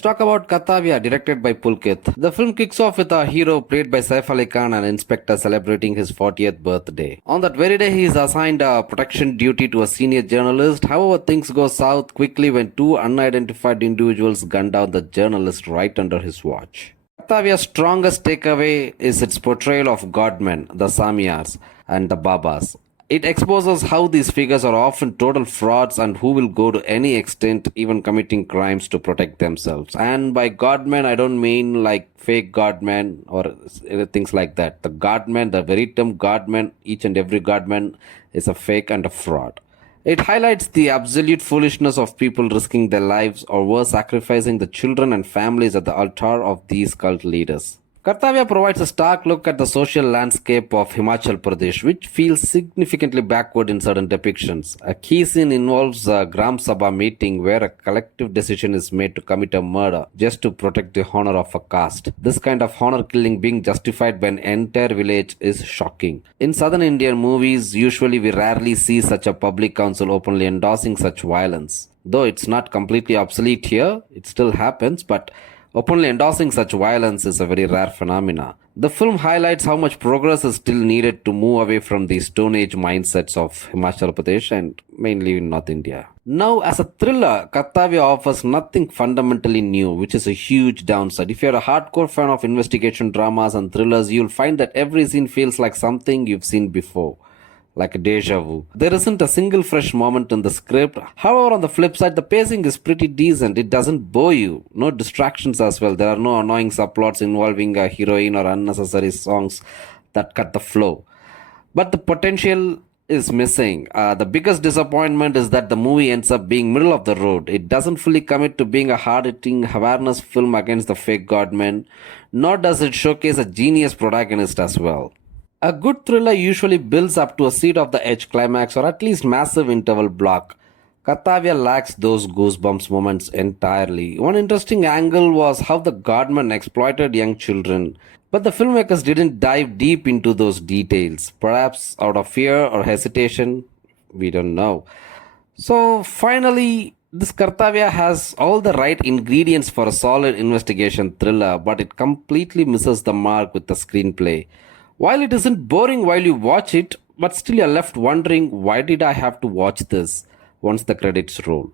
Let's talk about KARTAVYA, directed by Pulkit. The film kicks off with our hero, played by Saif Ali Khan, an inspector celebrating his 40th birthday. On that very day, he is assigned a protection duty to a senior journalist. However, things go south quickly when two unidentified individuals gun down the journalist right under his watch. KARTAVYA's strongest takeaway is its portrayal of godmen, the Samyars, and the Babas. It exposes how these figures are often total frauds and who will go to any extent, even committing crimes to protect themselves. And by godmen, I don't mean like fake godmen or things like that. The godmen, the very term godmen, each and every godman is a fake and a fraud. It highlights the absolute foolishness of people risking their lives or worse, sacrificing the children and families at the altar of these cult leaders. KARTAVYA provides a stark look at the social landscape of Himachal Pradesh, which feels significantly backward in certain depictions. A key scene involves a Gram Sabha meeting where a collective decision is made to commit a murder just to protect the honor of a caste. This kind of honor killing being justified by an entire village is shocking. In southern Indian movies, usually we rarely see such a public council openly endorsing such violence. Though it's not completely obsolete here, it still happens, but openly endorsing such violence is a very rare phenomena. The film highlights how much progress is still needed to move away from the Stone Age mindsets of Himachal Pradesh and mainly in North India. Now, as a thriller, KARTAVYA offers nothing fundamentally new, which is a huge downside. If you're a hardcore fan of investigation dramas and thrillers, you'll find that every scene feels like something you've seen before, like a deja vu. There isn't a single fresh moment in the script. However, on the flip side, the pacing is pretty decent. It doesn't bore you. No distractions as well. There are no annoying subplots involving a heroine or unnecessary songs that cut the flow. But the potential is missing. The biggest disappointment is that the movie ends up being middle of the road. It doesn't fully commit to being a hard-hitting awareness film against the fake godmen, nor does it showcase a genius protagonist as well. A good thriller usually builds up to a seat of the edge climax or at least massive interval block. KARTAVYA lacks those goosebumps moments entirely. One interesting angle was how the godmen exploited young children, but the filmmakers didn't dive deep into those details. Perhaps out of fear or hesitation, we don't know. So finally, this KARTAVYA has all the right ingredients for a solid investigation thriller, but it completely misses the mark with the screenplay. While it isn't boring while you watch it, but still you're left wondering, why did I have to watch this once the credits roll?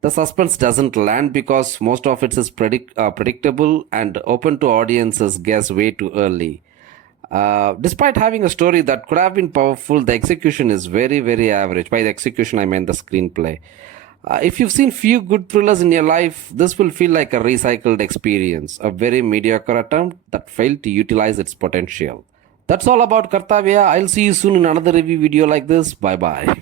The suspense doesn't land because most of it is predictable and open to audiences guess way too early. Despite having a story that could have been powerful, the execution is very, very average. By the execution, I mean the screenplay. If you've seen few good thrillers in your life, this will feel like a recycled experience, a very mediocre attempt that failed to utilize its potential. That's all about KARTAVYA. I'll see you soon in another review video like this. Bye bye.